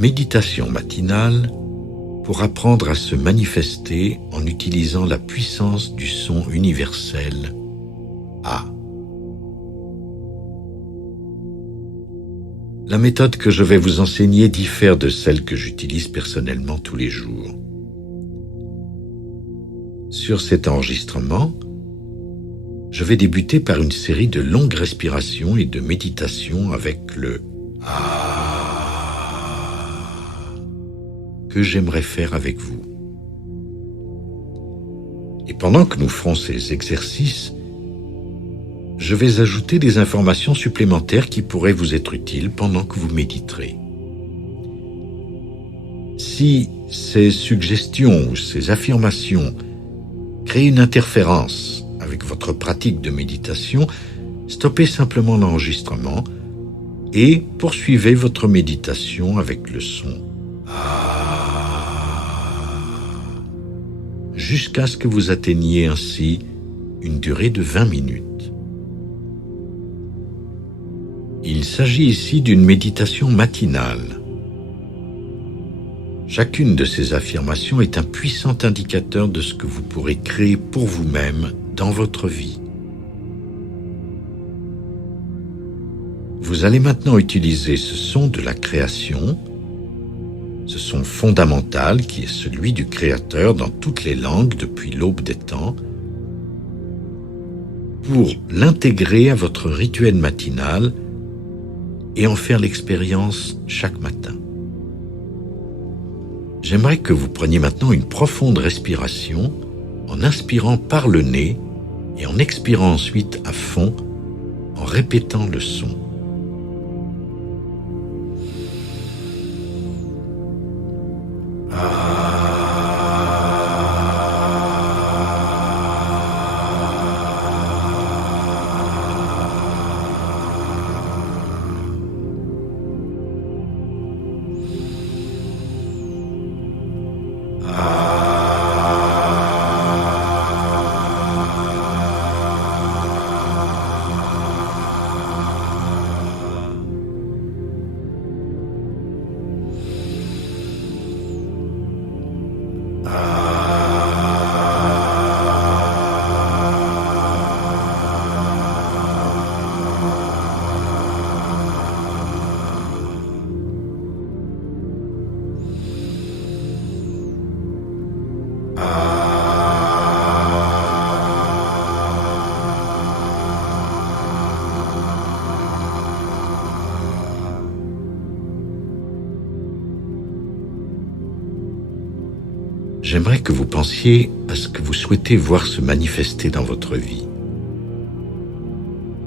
Méditation matinale pour apprendre à se manifester en utilisant la puissance du son universel A. La méthode que je vais vous enseigner diffère de celle que j'utilise personnellement tous les jours. Sur cet enregistrement, je vais débuter par une série de longues respirations et de méditations avec le que j'aimerais faire avec vous. Et pendant que nous ferons ces exercices, je vais ajouter des informations supplémentaires qui pourraient vous être utiles pendant que vous méditerez. Si ces suggestions ou ces affirmations créent une interférence avec votre pratique de méditation, stoppez simplement l'enregistrement et poursuivez votre méditation avec le son jusqu'à ce que vous atteigniez ainsi une durée de 20 minutes. Il s'agit ici d'une méditation matinale. Chacune de ces affirmations est un puissant indicateur de ce que vous pourrez créer pour vous-même dans votre vie. Vous allez maintenant utiliser ce son de la création, ce son fondamental qui est celui du Créateur dans toutes les langues depuis l'aube des temps, pour l'intégrer à votre rituel matinal et en faire l'expérience chaque matin. J'aimerais que vous preniez maintenant une profonde respiration en inspirant par le nez et en expirant ensuite à fond en répétant le son. J'aimerais que vous pensiez à ce que vous souhaitez voir se manifester dans votre vie.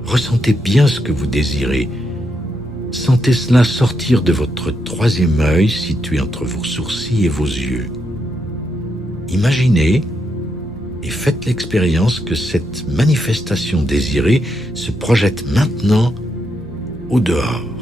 Ressentez bien ce que vous désirez. Sentez cela sortir de votre troisième œil situé entre vos sourcils et vos yeux. Imaginez et faites l'expérience que cette manifestation désirée se projette maintenant au dehors.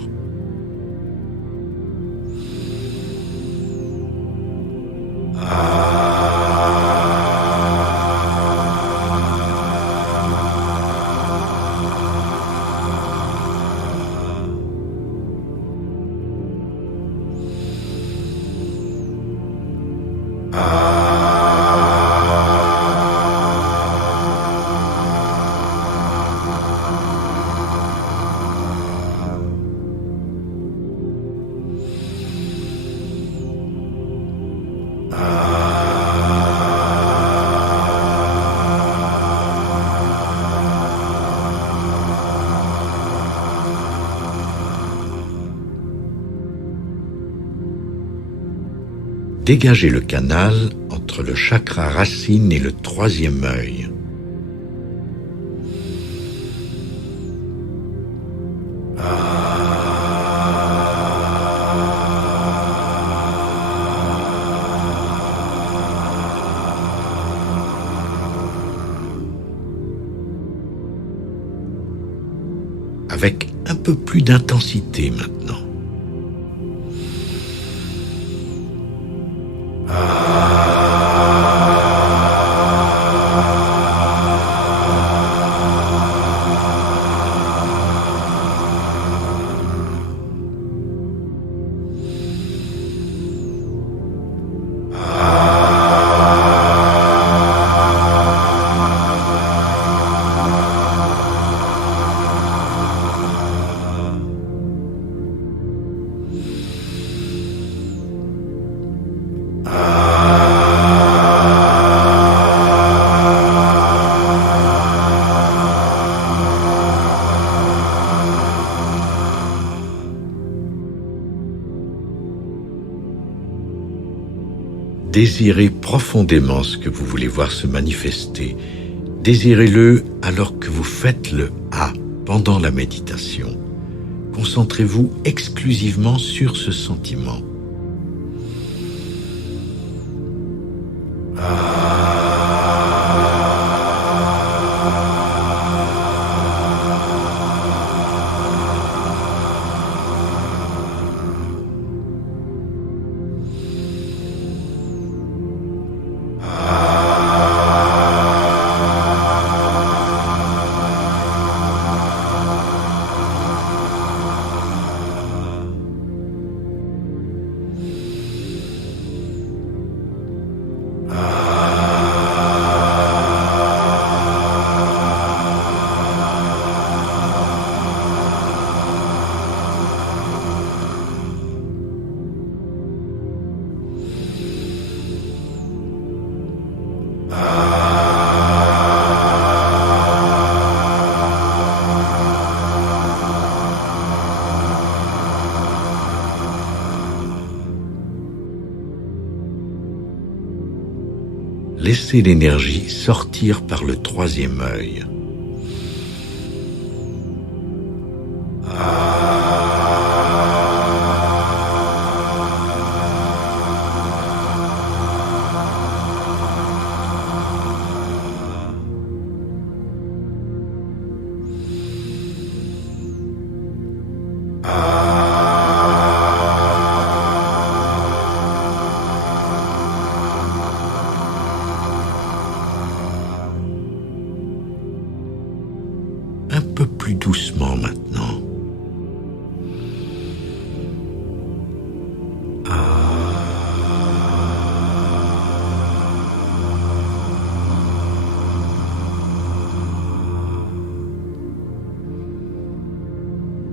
Dégagez le canal entre le chakra racine et le troisième œil. Avec un peu plus d'intensité maintenant. Désirez profondément ce que vous voulez voir se manifester. Désirez-le alors que vous faites le A pendant la méditation. Concentrez-vous exclusivement sur ce sentiment. Laissez l'énergie sortir par le troisième œil. Un peu plus doucement maintenant.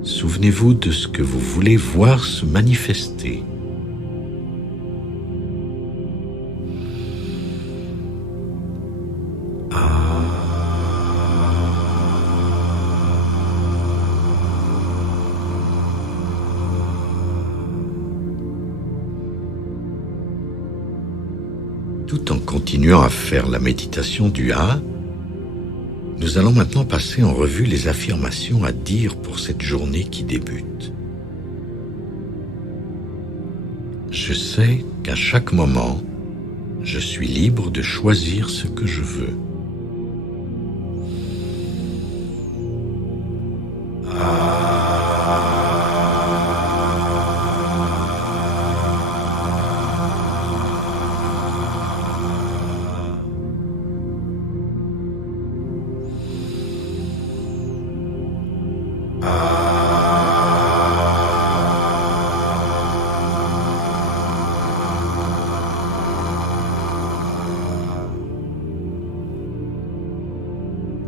Souvenez-vous de ce que vous voulez voir se manifester. Tout en continuant à faire la méditation du A, nous allons maintenant passer en revue les affirmations à dire pour cette journée qui débute. Je sais qu'à chaque moment, je suis libre de choisir ce que je veux.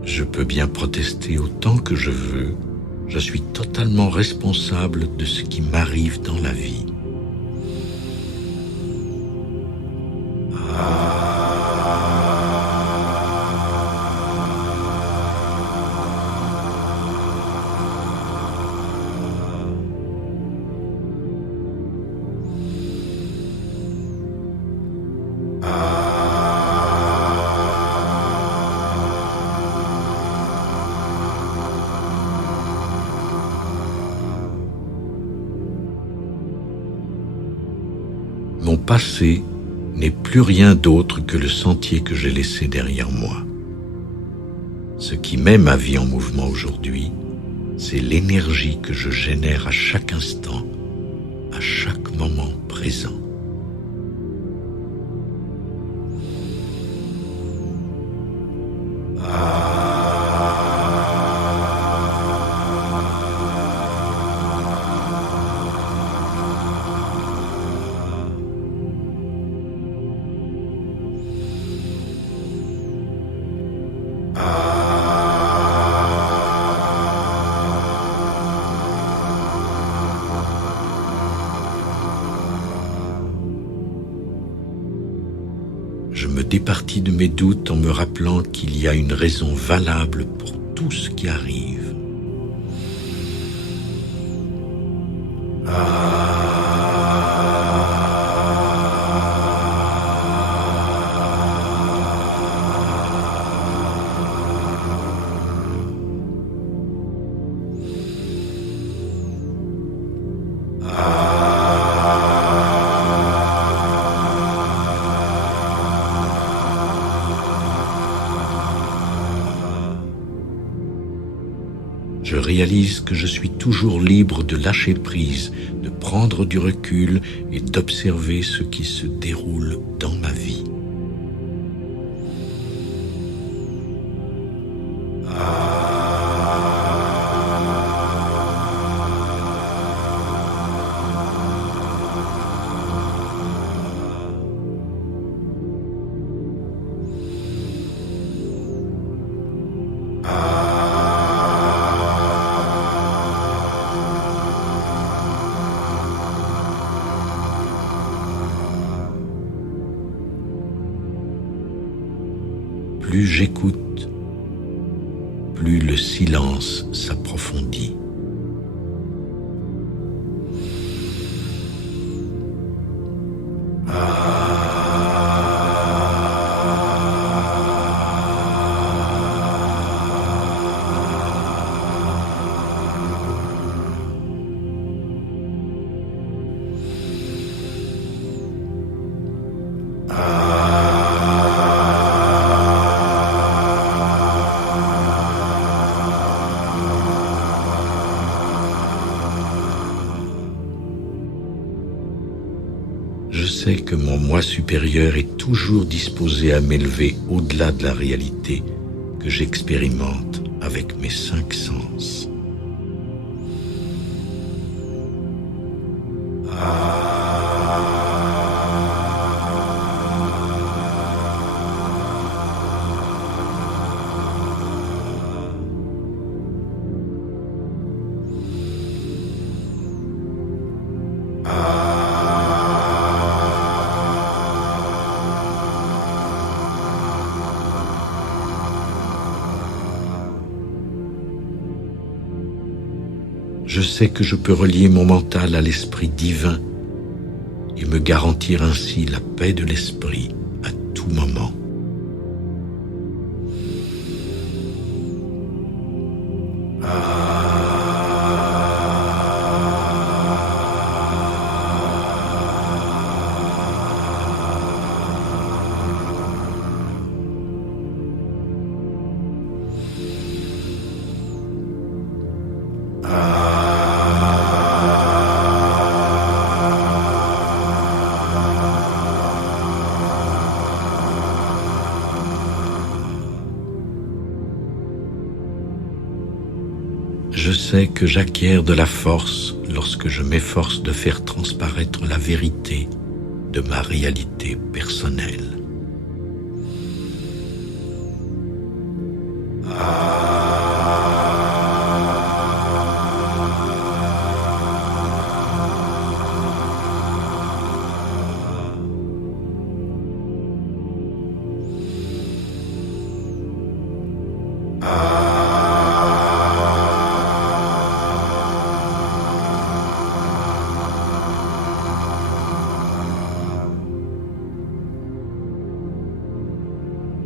Je peux bien protester autant que je veux. Je suis totalement responsable de ce qui m'arrive dans la vie. Mon passé n'est plus rien d'autre que le sentier que j'ai laissé derrière moi. Ce qui met ma vie en mouvement aujourd'hui, c'est l'énergie que je génère à chaque instant, à chaque moment présent. Je me départis de mes doutes en me rappelant qu'il y a une raison valable pour tout ce qui arrive. Je réalise que je suis toujours libre de lâcher prise, de prendre du recul et d'observer ce qui se déroule dans ma vie. Plus j'écoute, plus le silence s'approfondit. Je sais que mon moi supérieur est toujours disposé à m'élever au-delà de la réalité que j'expérimente avec mes 5 sens. Je sais que je peux relier mon mental à l'esprit divin et me garantir ainsi la paix de l'esprit à tout moment. Je sais que j'acquiers de la force lorsque je m'efforce de faire transparaître la vérité de ma réalité personnelle.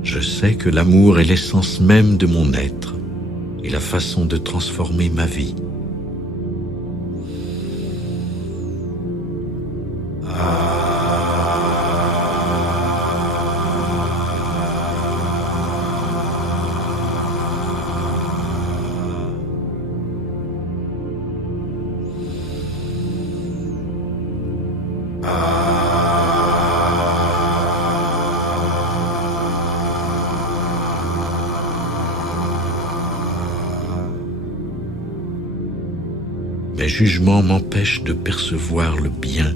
Je sais que l'amour est l'essence même de mon être et la façon de transformer ma vie. Mes jugements m'empêchent de percevoir le bien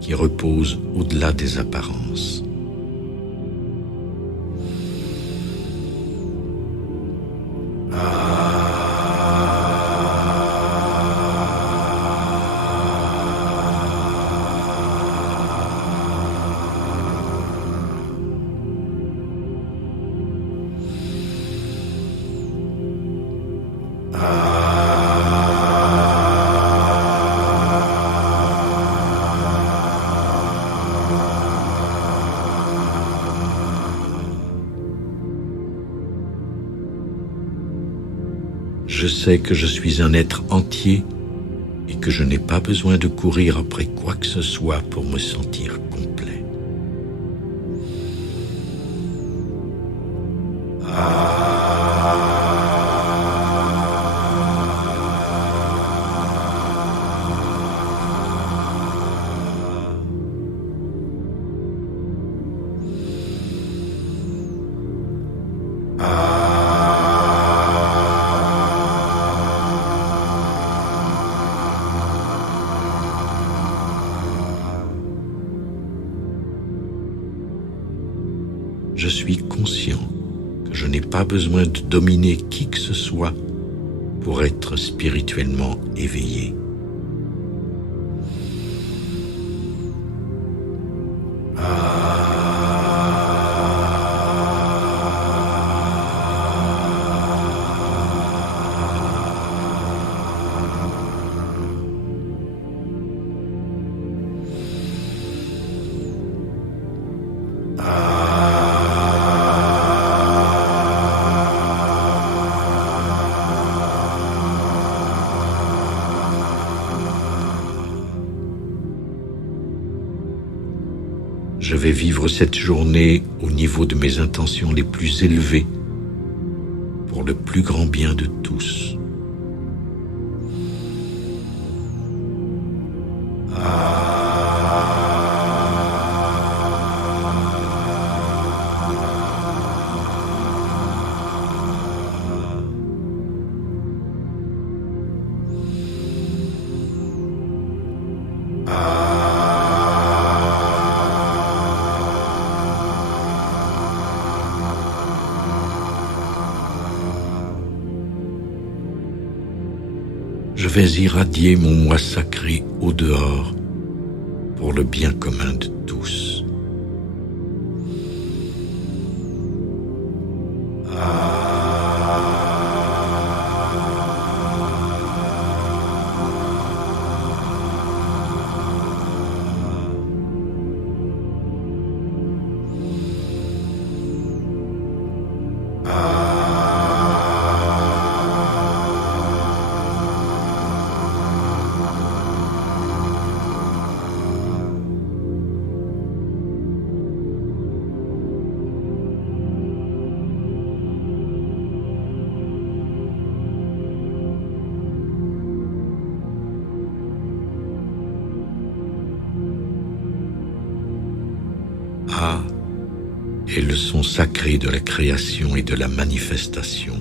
qui repose au-delà des apparences. Je sais que je suis un être entier et que je n'ai pas besoin de courir après quoi que ce soit pour me sentir complet. Je suis conscient que je n'ai pas besoin de dominer qui que ce soit pour être spirituellement éveillé. Je vais vivre cette journée au niveau de mes intentions les plus élevées pour le plus grand bien de tous. Je vais irradier mon moi sacré au dehors pour le bien commun de tous. A est le son sacré de la création et de la manifestation.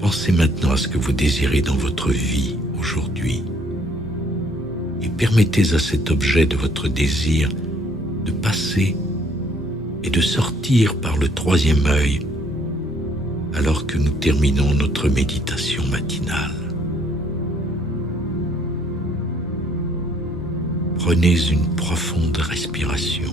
Pensez maintenant à ce que vous désirez dans votre vie aujourd'hui et permettez à cet objet de votre désir de passer et de sortir par le troisième œil alors que nous terminons notre méditation matinale. Prenez une profonde respiration.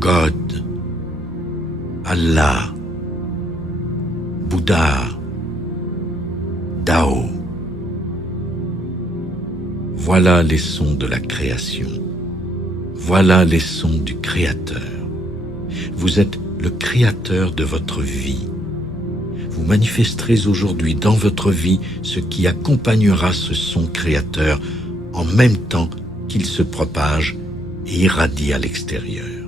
God, Allah, Bouddha, Tao. Voilà les sons de la création. Voilà les sons du Créateur. Vous êtes le Créateur de votre vie. Vous manifesterez aujourd'hui dans votre vie ce qui accompagnera ce son créateur en même temps qu'il se propage et irradie à l'extérieur.